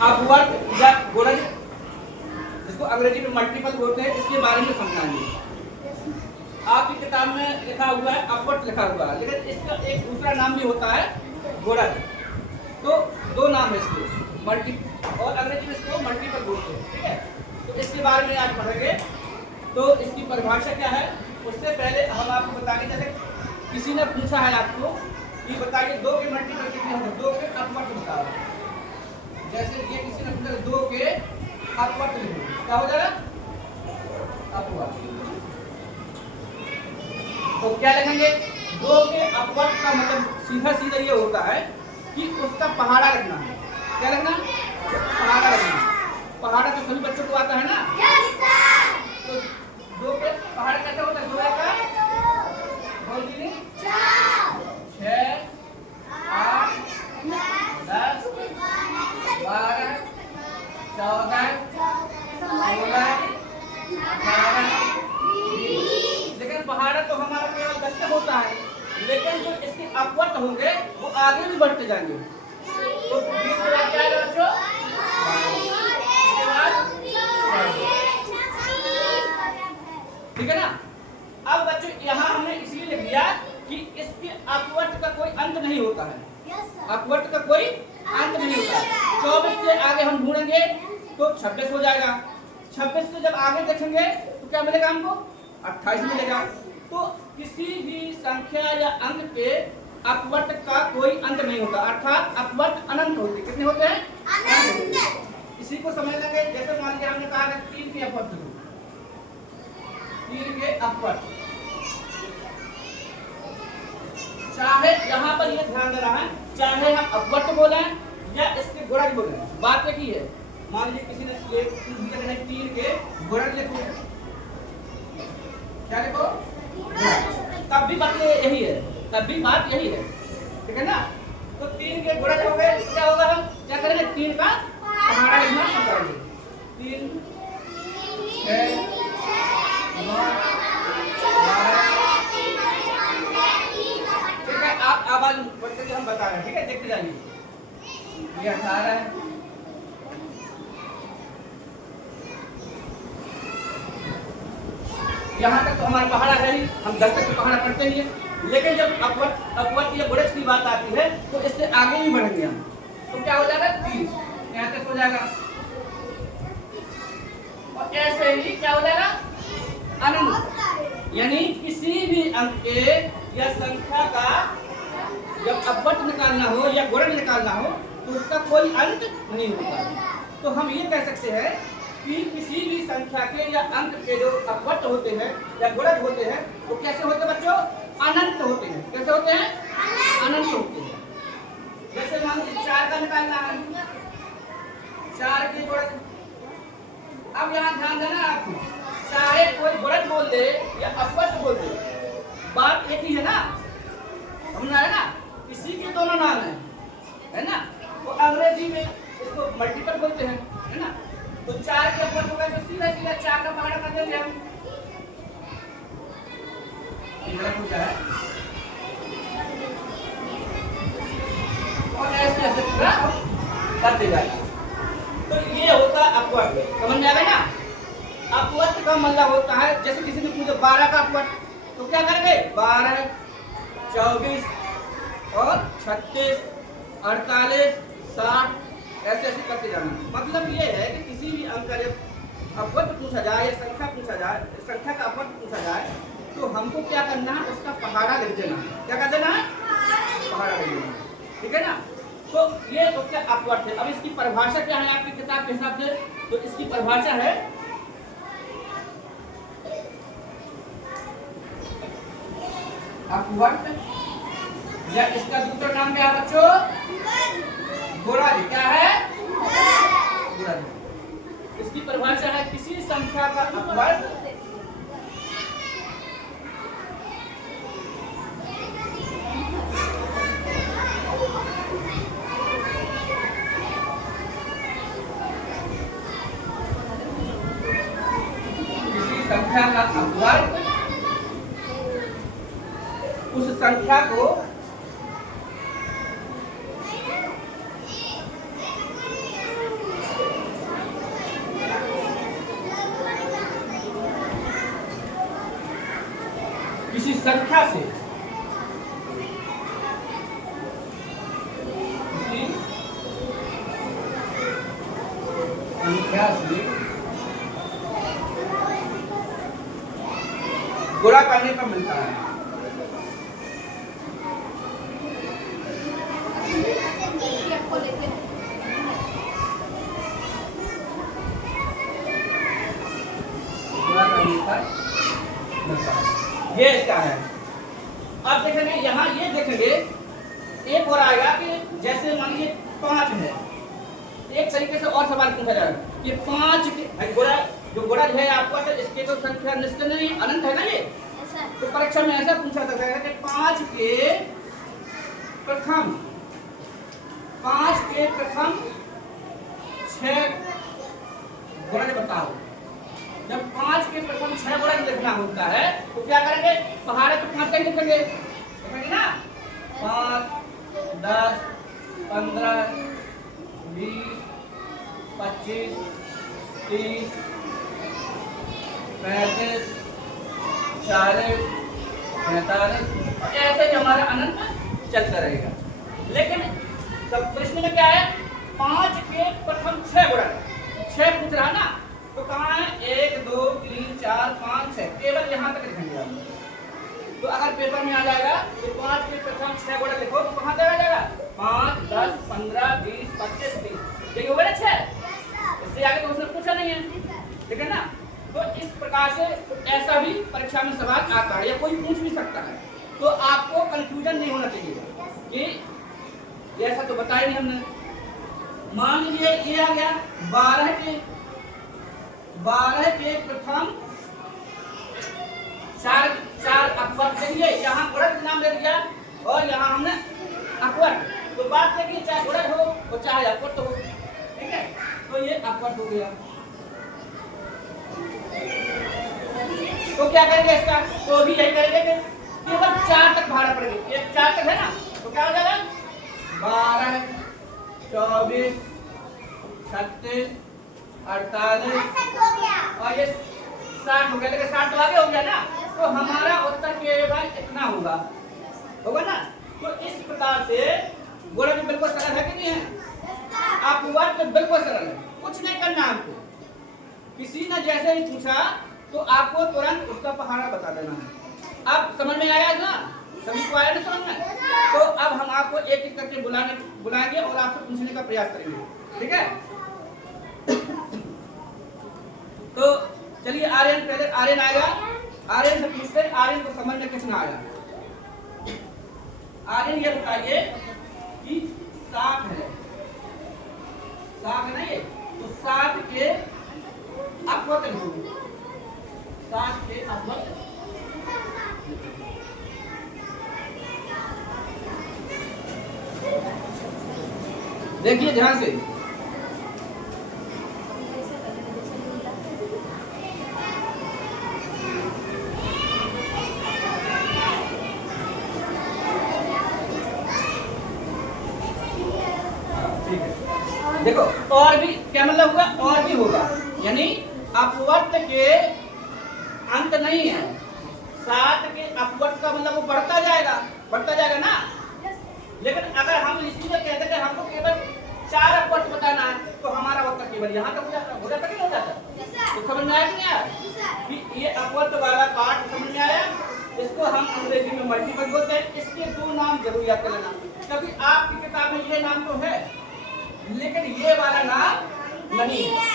अपवर्त या गुणज, जिसको अंग्रेजी में मल्टीपल बोलते हैं, इसके बारे में समझाएंगे। आपकी किताब में लिखा हुआ है अपवर्त लिखा हुआ है, लेकिन इसका एक दूसरा नाम भी होता है गुणज। तो दो नाम है इसके, मल्टी और अंग्रेजी में इसको मल्टीपल बोलते हैं। ठीक है, तो इसके बारे में आज पढ़ेंगे। तो इसकी परिभाषा क्या है, उससे पहले हम आपको बताएंगे, जैसे किसी ने पूछा है आपको कि बताइए 2 के मल्टीपल कितने होंगे, 2 के अपवर्त बताओ। जैसे ये किसी ने पूछा 2 के अपवर्त लिखो, क्या हो जाएगा अपवर्त। तो क्या लिखेंगे, 2 के अपवर्त का मतलब सीधा सीधा ये होता है कि उसका पहाड़ा रखना है। क्या रखना, पहाड़ा रखना। पहाड़ा तो सभी बच्चों को आता है ना। yes, तो 2 के पहाड़ा कैसे होता है, 2 का 2 3 4 6 8 10 12 14 16 18 20। लेकिन पहाड़ा तो हमारा केवल 10 तक होता है, लेकिन जो इसके अपवर्त होंगे वो आगे भी बढ़ते जाएंगे। तो 20 के बाद क्या आएगा बच्चों, इसके बाद, ठीक है ना। अब बच्चों यहाँ हमने इसलिए लिख दिया कि इसके अपवर्त का कोई अंत नहीं होता है। अपवर्त का कोई अंत नहीं होता है। 24 से आगे हम ढूंढेंगे तो 26 हो जाएगा। 26 से जब आगे देखेंगे तो क्या मिलेगा हमको, 28 मिलेगा। तो किसी भी संख्या या अंक पे अपवर्त का कोई अंत नहीं होता, अर्थात अपवर्त अनंत होते। कितने होते हैं, अनंत। इसी को समझ लेंगे। जैसे मान लिया हमने कहा 3 के अपवर्त, 3 के अपवर्त, चाहे यहाँ पर ये ध्यान देना है, चाहे हम अपवर्त बोले या इसके गुणज बोले, बात एक ही है। मान लीजिए किसी ने ये 3 के गुणज लिखो, क्या लिखो, तब भी बात यही है, तब भी बात यही है, ठीक है ना। तो 3 के गुणज हो गए, क्या होगा, हम क्या करेंगे, 3 का पहाड़ा लिखना शुरू करेंगे। 3 6 9 12, ठीक है। आप आवाज बढ़ते हम बता रहे हैं, ठीक है, देखते जाइए। ये 18 है, यहाँ तक तो हमारा पहाड़ा है ही, हम 10 तक तो पहाड़ा पढ़ते ही है। लेकिन जब अपवर्त या गुणज की बात आती है तो इससे आगे भी बढ़ेंगे हम। तो क्या हो जाएगा, 30 यहाँ तक हो जाएगा, और ऐसे ही क्या हो जाएगा, अनंत। यानी किसी भी अंक के या संख्या का जब अपवर्त निकालना हो या गुणज निकालना हो तो उसका कोई अंत नहीं होता। तो हम ये कह सकते हैं कि किसी भी संख्या के या अंक के जो अपवर्त होते हैं या गुणज होते हैं वो कैसे होते हैं बच्चों, अनंत होते हैं। कैसे होते हैं, अनंत होते हैं। जैसे मान लीजिए 4 का निकालना है, 4 के गुणज। अब यहाँ ध्यान देना आपको, चाहे कोई गुणज बोल दे या अपवर्त बोल दे, बात एक ही है ना, समझना है ना। किसी के दोनों नाम है ना। वो अंग्रेजी में इसको मल्टीपल बोलते हैं, है ना। तो 4 के अपवर्त होगा तो सीधा सीधा 4 का पहाड़ा कर देंगे हम। और ऐसे ऐसे पूरा करते जाएगा। तो ये होता है अपवर्त, समझ में आ गया ना। अपवर्त का मतलब होता है, जैसे किसी ने पूछा 12 का अपवर्त, तो क्या करेंगे, 12 24 और 36 48 60 ऐसे ऐसे करते जाना। मतलब ये है कि किसी भी अंक का जब अपवर्त पूछा जाए या संख्या पूछा जाए, संख्या का अपवर्त पूछा जाए तो हमको क्या करना है, उसका पहाड़ा लिख देना। क्या कर देना है, पहाड़ा लिख देना, ठीक है ना। तो ये उसका अपवर्त है। अब इसकी परिभाषा क्या है आपकी किताब के हिसाब से, तो इसकी परिभाषा है, अपवर्त या इसका दूसरा नाम क्या है बच्चों, गुणज। क्या है, गुणज। इसकी परिभाषा है किसी संख्या का अपवर्त संख्या का अपवर्त उस संख्या को संख्या से गुणा करने पर मिलता है। ये इसका है। अब देखेंगे यहाँ, ये देखेंगे एक और आएगा कि जैसे मान लीजिए 5 है, एक तरीके से और सवाल पूछा जाएगा कि 5 के गुणा, जो गुणा है आपका, तो इसके तो संख्या निश्चित नहीं, अनंत है ना ये। तो परीक्षा में ऐसा पूछा जाता है कि 5 के प्रथम 6 गुणा बताओ। जब 5 के प्रथम 6 गुणा लिखना होता है तो क्या करेंगे, पहाड़े तो 5 का ही लिखेंगे ना। 5, 10, 15, 20, 25, 30, 35, 40, 45, ऐसे ही हमारा अनंत चलता रहेगा। लेकिन सब प्रश्न में क्या है, 5 के प्रथम 6 गुणा, 6 पूछ रहा ना, तो कहाँ है, 1, 2, 3, 4, 5, 6, केवल यहाँ तक लिखेंगे आप। तो अगर पेपर में आ जाएगा तो 5 के प्रथम 6 गुणा लिखो तो कहाँ तक आ जाएगा, 5, 10, 15, 20, 25, 30, देखिए वो 6, इससे आगे तो उसने पूछा नहीं है, ठीक है ना। तो इस प्रकार से ऐसा भी परीक्षा में सवाल आता है या कोई पूछ भी सकता है। तो आपको कंफ्यूजन नहीं होना चाहिए कि ऐसा तो बताया नहीं हमने। मान लीजिए ये आ गया 12 के प्रथम 4 अपवर्ग, देखिए यहाँ गुणज नाम ले दिया और यहाँ हमने अपवर्ग। तो बात है कि चाहे गुणज हो और चाहे अपवर्ग हो, ठीक है। तो ये अपवर्ग हो गया। तो क्या करेंगे इसका, तो भी यही करेंगे कि केवल 4 तक भाड़ा पड़ेंगे। ये 4 तक है ना, तो क्या हो जाएगा, 12, 24, 36, 48 और ये 60 हो गया। लेकिन 60 तो आगे हो गया ना, तो हमारा उत्तर केवल इतना होगा ना। तो इस प्रकार से गुणा भी बिल्कुल सरल है कि नहीं है, आप वर्ग तो बिल्कुल सरल है, कुछ नहीं करना आपको। किसी ने जैसे ही पूछा तो आपको तुरंत उसका पहाड़ा बता देना है। अब समझ में आया ना, सभी को आया ना समझ में। तो अब हम आपको एक एक करके बुलाएंगे और आपसे पूछने का प्रयास करेंगे, ठीक है। तो चलिए आर्यन, पहले आर्यन आएगा, आर्यन से पूछते हैं आर्यन को समझ में कितना आया। आर्यन ये बताइए कि 7 है, 7 नहीं, तो 7 के अपवर्ग लिखो, 7 के अपवर्ग। देखिए ध्यान से, देखो और भी क्या मतलब हुआ, और भी होगा, यानी अपवर्त के अंत नहीं है। 7 के अपवर्त का मतलब वो बढ़ता जाएगा ना। लेकिन अगर हम इसी में कहते हैं हमको केवल 4 अपवर्त बताना है तो हमारा उत्तर केवल यहाँ तक हो जाता कि नहीं हो जाता। तो समझ में आया कि नहीं आया कि ये अपवर्त वाला पार्ट समझ में आया। इसको हम अंग्रेजी में मल्टीपल बोलते हैं। इसके 2 नाम जरूर याद कर लेना, क्योंकि आपकी किताब में ये नाम तो है लेकिन ये वाला नाम नहीं है,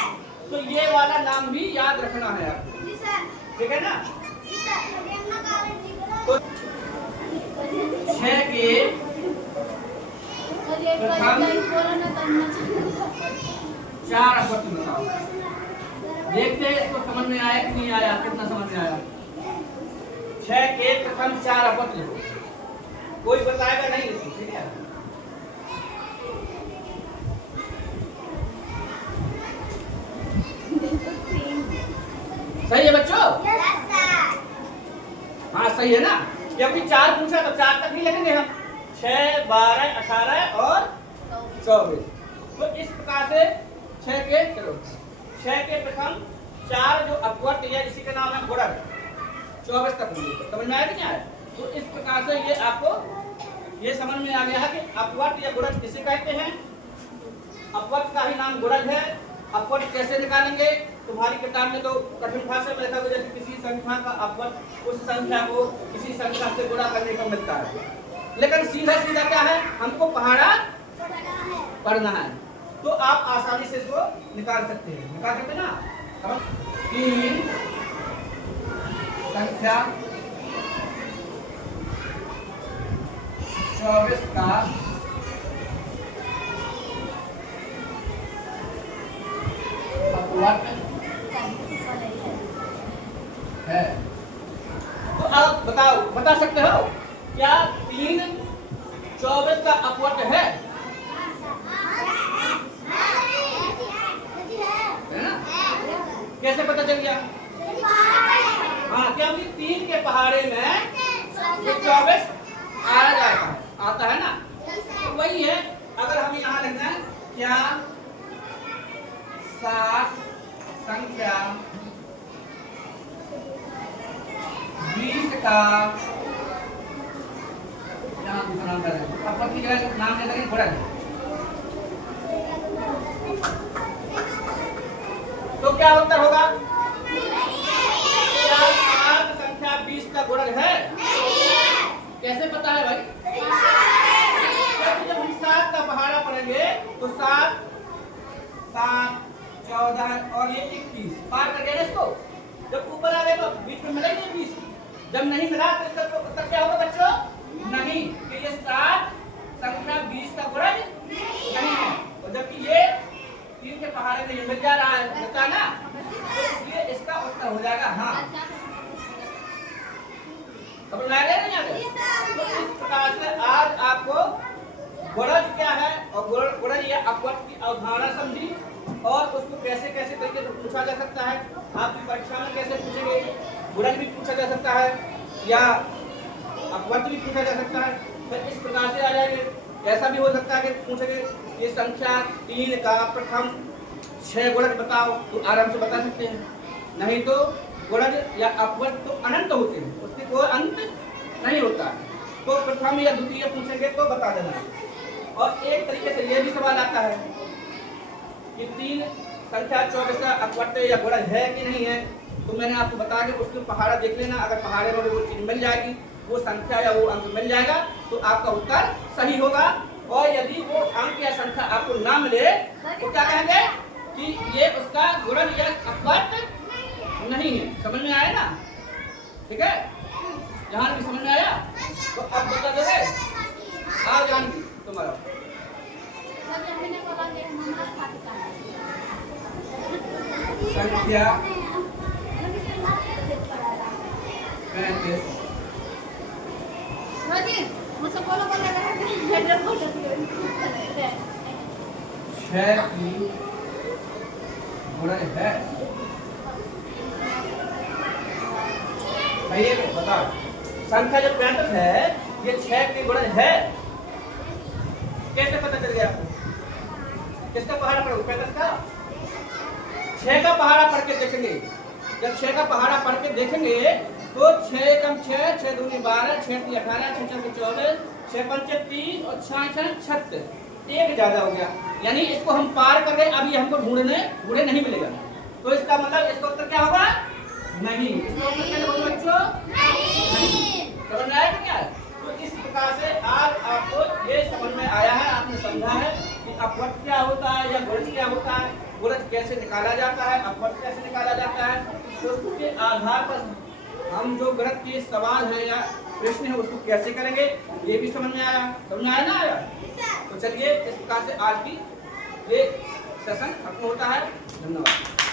तो ये वाला नाम भी याद रखना है आपको, ठीक है ना। तो 6 के प्रथम 4 अपवर्त बताओ। देखते हैं इसको समझ में आया कि नहीं आया, कितना समझ में आया। 6 के प्रथम 4 अपवर्त लिखो, कोई बताएगा नहीं इसको, ठीक है। सही है बच्चों? हाँ सही है ना, क्योंकि 4 पूछा तो 4 तक ही लिखेंगे हम, 6, 12, 18 और 24। तो इस प्रकार से 6 के प्रथम 4 जो अपवर्त या इसी का नाम है गुणज, 24 तक होंगे। समझ में आया कि नहीं आया? तो इस प्रकार से ये आपको ये समझ में आ गया है कि अपवर्त या गुणज किसे कहते हैं। अपवर्त का ही नाम गुणज है। अपवर्त कैसे निकालेंगे? तुम्हारी किताब में तो कठिन भाषा में लिखा हुआ जैसे किसी संख्या का अपवर्त उस संख्या को किसी संख्या से गुणा करने को मिलता है। लेकिन सीधा सीधा क्या है, हमको पहाड़ा पढ़ना है, तो आप आसानी से इसको निकाल सकते हैं ना। समझ? 3 संख्या 24 का अपवर्त है। तो आप बताओ, बता सकते हो क्या 3 24 का अपवर्त है? ना? कैसे पता चल गया? हाँ, क्योंकि 3 के पहाड़े में 24 आता है ना। तो वही है, अगर हम यहाँ लिखना है क्या 7 संख्या 20 का नाम ले लेंगे थोड़ा। तो क्या उत्तर होगा? क्या 7 संख्या 20 का गुणज है? कैसे पता है भाई? जब हम 7 का पहाड़ा पढ़ेंगे तो 7 14 और ये 21 पार कर गया इसको। जब ऊपर आ गए तो बीच में मिलेंगे 20। जब नहीं मिला तो इसका उत्तर क्या होगा बच्चों? नहीं, कि ये 7 संख्या 20 का गुणज नहीं है। और जबकि ये 3 के पहाड़े में मिल जा रहा है, बता ना, तो इसलिए इसका उत्तर हो जाएगा हाँ। समझ में आ गया नहीं आ गया? तो इस प्रकार से आज आपको गुणज क्या है और गुणज या अपवर्त की अवधारणा समझी और उसको कैसे कैसे तरीके से पूछा जा सकता है। आपकी परीक्षा में कैसे पूछेंगे, गुणज भी पूछा जा सकता है या अपवर्त भी पूछा जा सकता है। तो इस प्रकार से आ जाएंगे। ऐसा भी हो सकता है कि पूछेंगे ये संख्या 3 का प्रथम 6 गुणज बताओ, तो आराम से बता सकते हैं। नहीं तो गुणज या अपवर्त तो अनंत होते हैं, उसके कोई अंत नहीं होता है। तो प्रथम या द्वितीय पूछेंगे तो बता देना है। और एक तरीके से ये भी सवाल आता है कि 3 संख्या 24 का अपवर्त या गुणज है कि नहीं है। तो मैंने आपको बता के उसके पहाड़ा देख लेना, अगर पहाड़े में वो चीज मिल जाएगी, वो संख्या या वो अंक मिल जाएगा तो आपका उत्तर सही होगा। और यदि वो अंक या संख्या आपको ना मिले तो क्या कहेंगे कि ये उसका गुणज या अपवर्त नहीं है। समझ में आया ना? ठीक है, जहां भी समझ में आया तो अब बता दोगे आ जाएंगी तुम्हारा। संख्या 35 6 की गुणज है। सही है, बताओ। संख्या जो 35 है ये 6 की गुणज है। कैसे पता चल गया आपको? किसका पहाड़ा पढ़ो? 35 का। 6 का पहाड़ा पढ़ के देखेंगे। जब 6 का पहाड़ा पढ़ के देखेंगे तो 6 कम 6, 6 दूनी 12, 6 तीन 18, 6 चौके 24, 6 पंचे 30 और 6 36। एक ज्यादा हो गया, यानी इसको हम पार कर गए। अभी हमको ढूंढने नहीं मिलेगा। तो इसका मतलब इसका उत्तर क्या होगा? नहीं। इसका उत्तर क्या होगा बच्चों? नहीं। समझ में आया क्या? तो इस प्रकार से आज आपको ये समझ में आया है, आपने समझा है कि अपवर्त क्या होता है या गुणज क्या होता है, गुणज कैसे निकाला जाता है, अपवर्त कैसे निकाला जाता है। तो उसके आधार पर हम जो गणित के सवाल है या प्रश्न है उसको कैसे करेंगे ये भी समझ में आया। समझ में आया ना आया? तो चलिए इस प्रकार से आज की ये सेशन खत्म होता है। धन्यवाद।